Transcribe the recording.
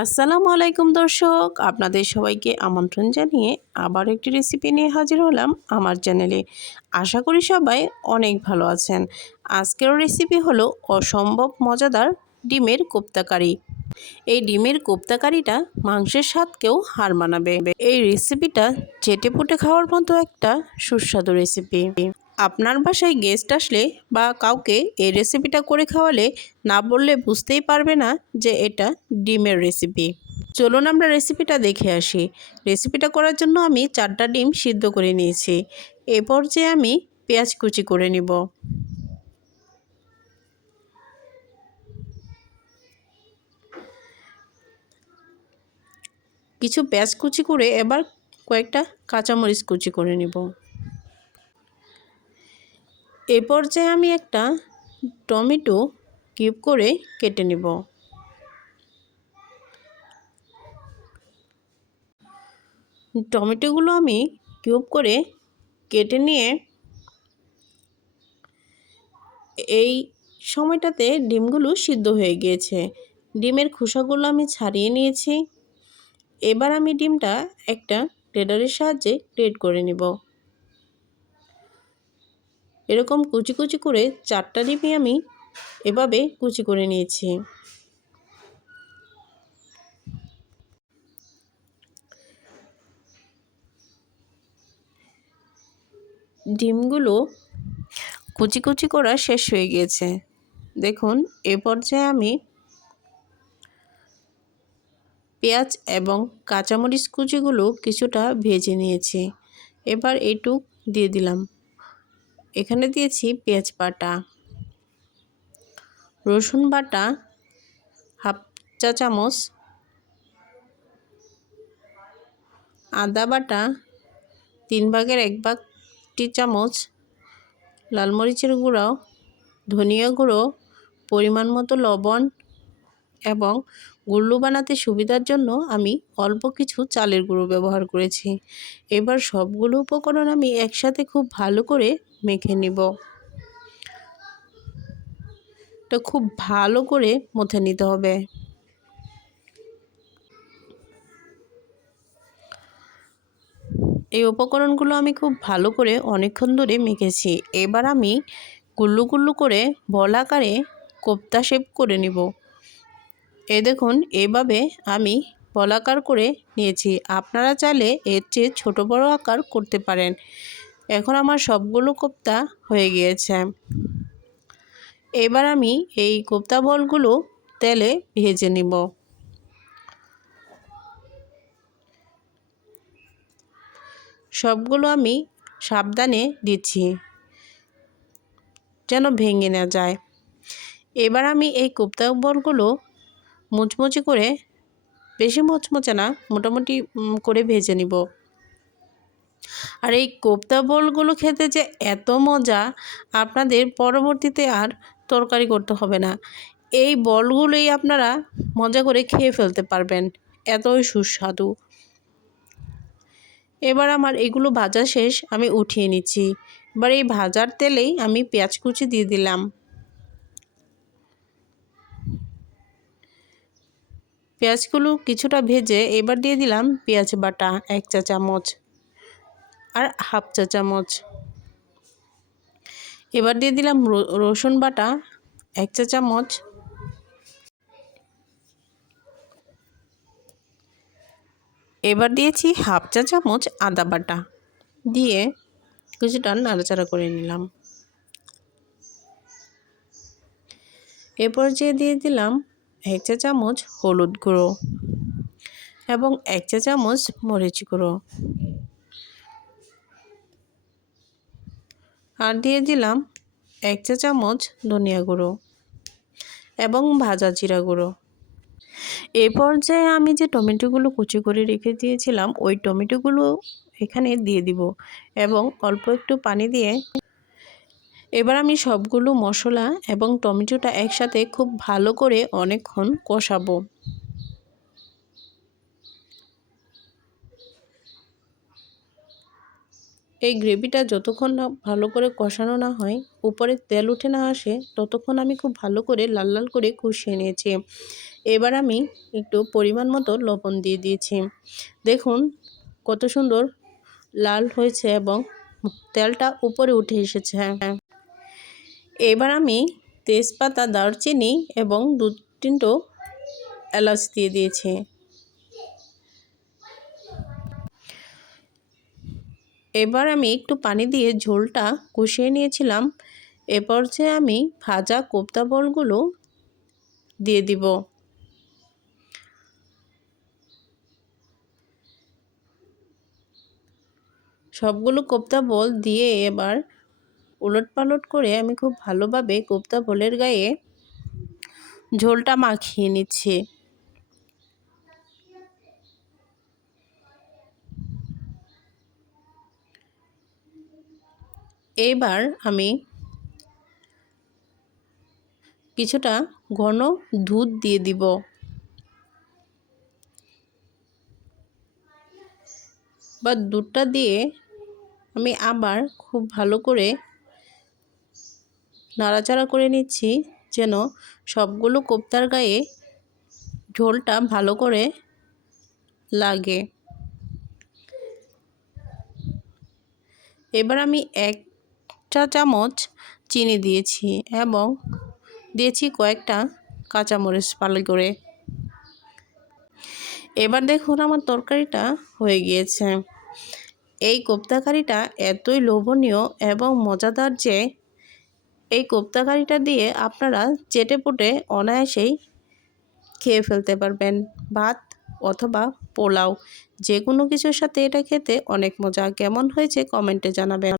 আসসালামু আলাইকুম দর্শক, আপনাদের সবাইকে আমন্ত্রণ জানিয়ে আবার একটি রেসিপি নিয়ে হাজির হলাম আমার চ্যানেলে। আশা করি সবাই অনেক ভালো আছেন। আজকের রেসিপি হলো অসম্ভব মজাদার ডিমের কোপ্তাকারি এই ডিমের কোপ্তাকারিটা মাংসের স্বাদকেও হার মানাবে। এই রেসিপিটা চেটে পুটে খাওয়ার মতো একটা সুস্বাদু রেসিপি আপনার বাসায় গেস্ট আসলে বা কাউকে এই রেসিপিটা করে খাওয়ালে না বললে বুঝতেই পারবে না যে এটা ডিমের রেসিপি চলুন আমরা রেসিপিটা দেখে আসি। রেসিপিটা করার জন্য আমি চারটা ডিম সিদ্ধ করে নিয়েছি। এ পর্যায়ে আমি পেঁয়াজ কুচি করে নিব। কিছু পেঁয়াজ কুচি করে এবার কয়েকটা কাঁচামরিচ কুচি করে নিব। এ পর্যায়ে আমি একটা টমেটো কিউব করে কেটে নেব। টমেটোগুলো আমি কিউব করে কেটে নিয়ে এই সময়টাতে ডিমগুলো সিদ্ধ হয়ে গিয়েছে। ডিমের খোসাগুলো আমি ছাড়িয়ে নিয়েছি। এবার আমি ডিমটা একটা গ্রেডারের সাহায্যে গ্রেড করে নিব। এরকম কুচি কুচি করে চারটা ডিমই আমি এভাবে কুচি করে নিয়েছি। ডিমগুলো কুচি কুচি করা শেষ হয়ে গিয়েছে। দেখুন, এ পর্যায়ে আমি পেঁয়াজ এবং কাঁচামরিচ কুচিগুলো কিছুটা ভেজে নিয়েছি। এবার এইটুক দিয়ে দিলাম। এখানে দিয়েছি পেঁয়াজ বাটা, রসুন বাটা, হাফ চা চামচ, আদা বাটা, তিন ভাগের এক ভাগ টি চামচ, লাল মরিচের গুঁড়ো, ধনিয়া গুঁড়ো, পরিমাণ মতো লবণ এবং গুল্লু বানাতে সুবিধার জন্য আমি অল্প কিছু চালের গুঁড়ো ব্যবহার করেছি। এবার সবগুলো উপকরণ আমি একসাথে খুব ভালো করে মেখে নিব। তো খুব ভালো করে মথে নিতে হবে। এই উপকরণগুলো আমি খুব ভালো করে অনেকক্ষণ ধরে মেখেছি। এবার আমি গুল্লু গুল্লু করে বল আকারে কোপ্তা শেপ করে নিব। এ দেখুন, এভাবে আমি বলাকার করে নিয়েছি। আপনারা চাইলে এর চেয়ে ছোটো বড়ো আকার করতে পারেন। এখন আমার সবগুলো কোপ্তা হয়ে গিয়েছে। এবার আমি এই কোপ্তা বলগুলো তেলে ভেজে নিব। সবগুলো আমি সাবধানে দিচ্ছি, যেন ভেঙে না যায়। এবার আমি এই কোপ্তা বলগুলো মুচমুচি করে, বেশি মচমচে না, মোটামুটি করে ভেজে নিব। আর এই কোপ্তা বলগুলো খেতে যে এত মজা, আপনাদের পরবর্তীতে আর তরকারি করতে হবে না। এই বলগুলোই আপনারা মজা করে খেয়ে ফেলতে পারবেন। এতই সুস্বাদু। এবার আমার এগুলো ভাজা শেষ, আমি উঠিয়ে নিচ্ছি। এবার এই ভাজার তেলেই আমি পেঁয়াজ কুচি দিয়ে দিলাম। পেঁয়াজগুলো কিছুটা ভেজে এবার দিয়ে দিলাম পেঁয়াজ বাটা এক চা চামচ আর হাফ চা চামচ। এবার দিয়ে দিলাম রসুন বাটা, এক চা চামচ। এবার দিয়েছি হাফ চা চামচ আদা বাটা। দিয়ে কিছুটা নাড়াচাড়া করে নিলাম। এরপর যে দিয়ে দিলাম এক চা চামচ হলুদ গুঁড়ো এবং এক চা চামচ মরিচ গুঁড়ো। আর দিয়ে দিলাম এক চা চামচ ধনিয়া গুঁড়ো এবং ভাজা জিরা গুঁড়ো। এই পর্যায়ে আমি যে টমেটোগুলো কুচি করে রেখে দিয়েছিলাম, ওই টমেটোগুলো এখানে দিয়ে দিব এবং অল্প একটু পানি দিয়ে এবার আমি সবগুলো মশলা এবং টমেটোটা একসাথে খুব ভালো করে অনেকক্ষণ কষাবো। এই গ্রেভিটা যতক্ষণ না ভালো করে কষানো না হয়, উপরে তেল উঠে না আসে, ততক্ষণ আমি খুব ভালো করে লাল লাল করে কষিয়ে নিয়েছি। এবার আমি একটু পরিমাণ মতো লবণ দিয়ে দিয়েছি। দেখুন কত সুন্দর লাল হয়েছে এবং তেলটা উপরে উঠে এসেছে। এবার আমি তেজপাতা, দারচিনি এবং দু তিনটো এলাচ দিয়ে দিয়েছি। এবার আমি একটু পানি দিয়ে ঝোলটা কষিয়ে নিয়েছিলাম। এরপর যে আমি ভাজা কোপ্তা বলগুলো দিয়ে দিব। সবগুলো কোপ্তা বল দিয়ে এবার উলট পালট করে আমি খুব ভালোভাবে কোপ্তা বলের গায়ে ঝোলটা মাখিয়ে নিচ্ছি। এবার আমি কিছুটা ঘন দুধ দিয়ে দিব। বা দুধটা দিয়ে আমি আবার খুব ভালো করে নাড়াচাড়া করে নিচ্ছি যেন সবগুলো কোপ্তার গায়ে ঝোলটা ভালো করে লাগে। এবার আমি এক চা চামচ চিনি দিয়েছি এবং দিয়েছি কয়েকটা কাঁচামরিচ পালি করে। এবার দেখুন আমার তরকারিটা হয়ে গিয়েছে। এই কোপ্তা কারিটা এতই লোভনীয় এবং মজাদার যে এই কোপ্তা কারিটা দিয়ে আপনারা চেটে পুটে অনায়াসেই খেয়ে ফেলতে পারবেন। ভাত অথবা পোলাও যে কোনো কিছুর সাথে এটা খেতে অনেক মজা। কেমন হয়েছে কমেন্টে জানাবেন।